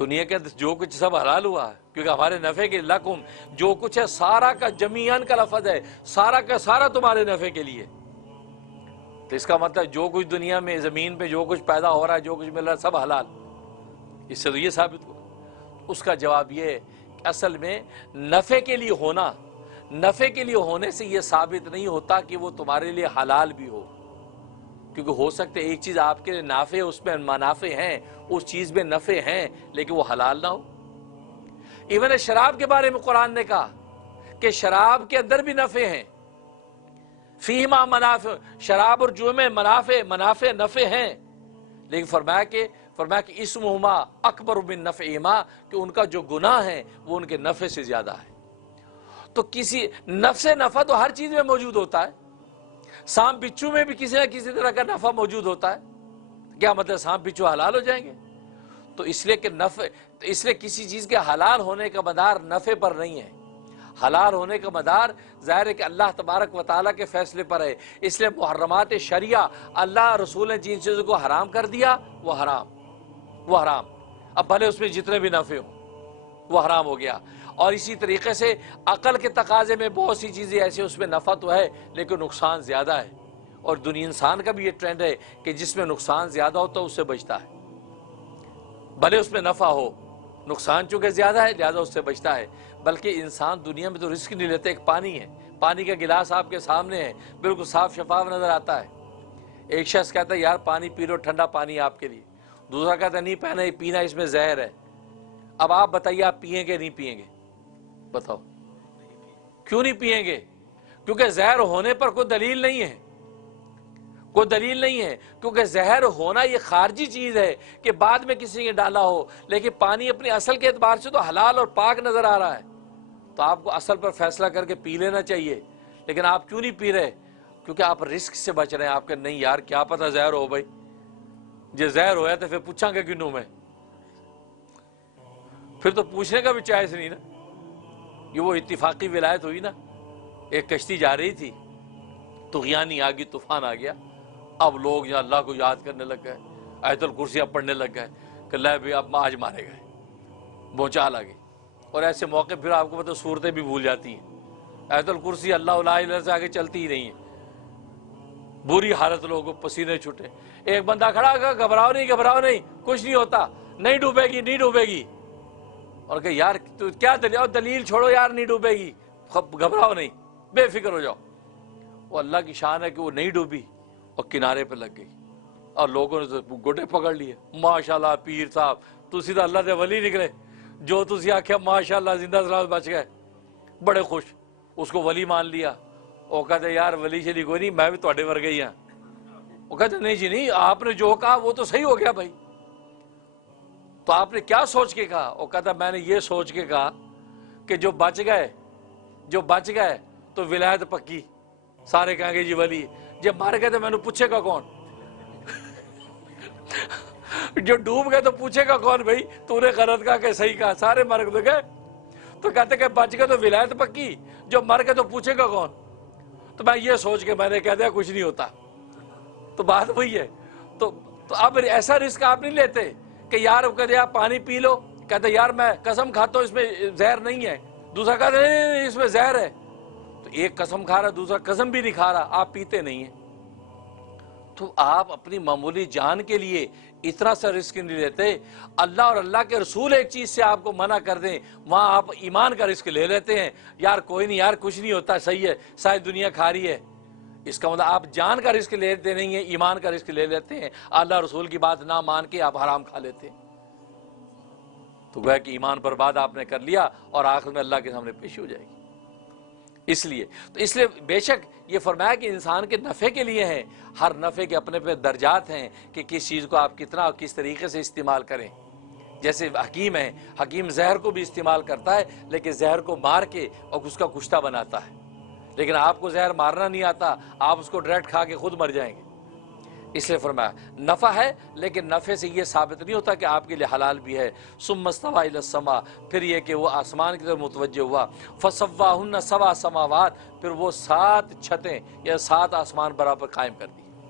دنیا کے اندر جو کچھ سب حلال ہوا ہے کیونکہ ہمارے نفع کے لکم جو کچھ ہے سارا کا جمیعاً کا لفظ ہے، سارا کا سارا تمہارے نفع کے لیے. تو اس کا مطلب جو کچھ دنیا میں زمین پہ جو کچھ پیدا ہو رہا ہے جو کچھ مل رہا ہے سب حلال. اس سے تو یہ ثابت ہوا. اس کا جواب یہ ہے کہ اصل میں نفع کے لیے ہونا، نفع کے لیے ہونے سے یہ ثابت نہیں ہوتا کہ وہ تمہارے لیے حلال بھی ہو. کیونکہ ہو سکتا ہے ایک چیز آپ کے لیے نافع، اس میں منافع ہیں، اس چیز میں نفع ہیں لیکن وہ حلال نہ ہو. ایون شراب کے بارے میں قرآن نے کہا کہ شراب کے اندر بھی نفع ہیں. فیہما منافع، شراب اور جوع میں منافع نفع ہیں، لیکن فرمایا کہ اسمہما اکبر من نفعہما، کہ ان کا جو گناہ ہے وہ ان کے نفع سے زیادہ ہے. تو کسی نفع تو ہر چیز میں موجود ہوتا ہے. سانپ بچھو میں بھی کسی نہ کسی طرح کا نفع موجود ہوتا ہے. کیا مطلب سانپ بچھو حلال ہو جائیں گے؟ تو اس لیے کسی چیز کے حلال ہونے کا مدار نفع پر نہیں ہے. حلال ہونے کا مدار ظاہر ہے کہ اللہ تبارک و تعالیٰ کے فیصلے پر ہے. اس لیے محرمات شریعہ، اللہ رسول نے جن چیزوں کو حرام کر دیا وہ حرام. اب بھلے اس میں جتنے بھی نفع ہوں وہ حرام ہو گیا. اور اسی طریقے سے عقل کے تقاضے میں بہت سی چیزیں ایسی اس میں نفع تو ہے لیکن نقصان زیادہ ہے. اور دنیا انسان کا بھی یہ ٹرینڈ ہے کہ جس میں نقصان زیادہ ہوتا ہے اس سے بچتا ہے. بھلے اس میں نفع ہو، نقصان چونکہ زیادہ ہے لہذا اس سے بچتا ہے. بلکہ انسان دنیا میں تو رزق نہیں لیتا. ایک پانی ہے، پانی کا گلاس آپ کے سامنے ہے، بالکل صاف شفاف نظر آتا ہے. ایک شخص کہتا ہے یار پانی پی لو، ٹھنڈا پانی ہے آپ کے لیے. دوسرا کہتا ہے نہیں پینا اس میں زہر ہے. اب آپ بتائیے آپ پئیں گے نہیں پئیں گے؟ بتاؤ کیوں نہیں پئیں گے؟ کیونکہ زہر ہونے پر کوئی دلیل نہیں ہے. کیونکہ زہر ہونا یہ خارجی چیز ہے کہ بعد میں کسی نے ڈالا ہو، لیکن پانی اپنے اصل کے اعتبار سے تو حلال اور پاک نظر آ رہا ہے. تو آپ کو اصل پر فیصلہ کر کے پی لینا چاہیے. لیکن آپ کیوں نہیں پی رہے؟ کیونکہ آپ رسک سے بچ رہے ہیں. آپ کے نہیں یار کیا پتہ زہر ہو. بھائی جو زہر ہویا تو پھر پوچھاں گے کیوں میں؟ پھر تو پوچھنے کا بھی چائس نہیں نا. یہ وہ اتفاقی ولایت ہوئی نا. ایک کشتی جا رہی تھی، طغیانی آ گئی، طوفان آ گیا. اب لوگ یا اللہ کو یاد کرنے لگ گئے، آیت الکرسی اب پڑھنے لگ گئے کہ اللہ بھی اب آج مارے گئے، بھونچال آ گئی. اور ایسے موقع پھر آپ کو پتہ صورتیں بھی بھول جاتی ہیں. آیت الکرسی اللہ لا الہ سے آگے چلتی ہی نہیں ہے. بری حالت، لوگوں پسینے چھٹے. ایک بندہ کھڑا کہا گھبراؤ نہیں کچھ نہیں ہوتا، نہیں ڈوبے گی. اور کہ یار تو کیا دلیل چھوڑو یار، نہیں ڈوبے گی، گھبراؤ نہیں، بے فکر ہو جاؤ. وہ اللہ کی شان ہے کہ وہ نہیں ڈوبی اور کنارے پہ لگ گئی. اور لوگوں نے تو گوٹے پکڑ لیے. ماشاءاللہ پیر صاحب تسی تو اللہ دے ولی نکلے، جو تسی آکھیا ماشاءاللہ زندہ سلامت بچ گئے. بڑے خوش، اس کو ولی مان لیا. وہ کہتے یار ولی شلی کوئی نہیں، میں بھی تواڈے ورگا ہی ہاں. وہ کہتے نہیں جی نہیں، آپ نے جو کہا وہ تو صحیح ہو گیا بھائی. تو آپ نے کیا سوچ کے کہا؟ وہ کہتا میں نے یہ سوچ کے کہا کہ جو بچ گئے تو ولایت پکی، سارے کہیں گے جی ولی. جب مر گئے تو میں نے پوچھے گا کون؟ جو ڈوب گئے تو پوچھے گا کون بھائی تو نے غلط کہا کہ صحیح کہا؟ سارے مر گئے. تو کہتے کہ بچ گئے تو ولایت پکی، جو مر گئے تو پوچھے گا کون؟ تو میں یہ سوچ کے میں نے کہہ دیا کچھ نہیں ہوتا. تو بات وہی ہے. تو اب ایسا رسک آپ نہیں لیتے کہ یار کہتے آپ پانی پی لو، کہتے یار میں قسم کھاتا ہوں اس میں زہر نہیں ہے. دوسرا کہتا نہیں اس میں زہر ہے. تو ایک قسم کھا رہا، دوسرا قسم بھی نہیں کھا رہا، آپ پیتے نہیں ہیں. تو آپ اپنی معمولی جان کے لیے اتنا سا رسک نہیں لیتے. اللہ اور اللہ کے رسول ایک چیز سے آپ کو منع کر دیں، وہاں آپ ایمان کا رسک لے لیتے ہیں. یار کوئی نہیں یار کچھ نہیں ہوتا، صحیح ہے، ساری دنیا کھا رہی ہے. اس کا مطلب آپ جان کا رسک لیتے نہیں ہیں، ایمان کا رسک لے لیتے ہیں. اللہ رسول کی بات نہ مان کے آپ حرام کھا لیتے ہیں. تو گویا کہ ایمان پر بات آپ نے کر لیا اور آخر میں اللہ کے سامنے پیش ہو جائے گی. اس لیے بے شک یہ فرمایا کہ انسان کے نفع کے لیے ہیں. ہر نفع کے اپنے پہ درجات ہیں کہ کس چیز کو آپ کتنا اور کس طریقے سے استعمال کریں. جیسے حکیم ہے، حکیم زہر کو بھی استعمال کرتا ہے لیکن زہر کو مار کے اور اس کا کشتہ بناتا ہے. لیکن آپ کو زہر مارنا نہیں آتا، آپ اس کو ڈائریکٹ کھا کے خود مر جائیں گے. اس لیے فرمایا نفع ہے لیکن نفع سے یہ ثابت نہیں ہوتا کہ آپ کے لیے حلال بھی ہے. ثم استوى الى السماء، پھر یہ کہ وہ آسمان کی طرف متوجہ ہوا. فسواہن سبع سماوات، پھر وہ 7 چھتیں یا 7 آسمان برابر قائم کر دی.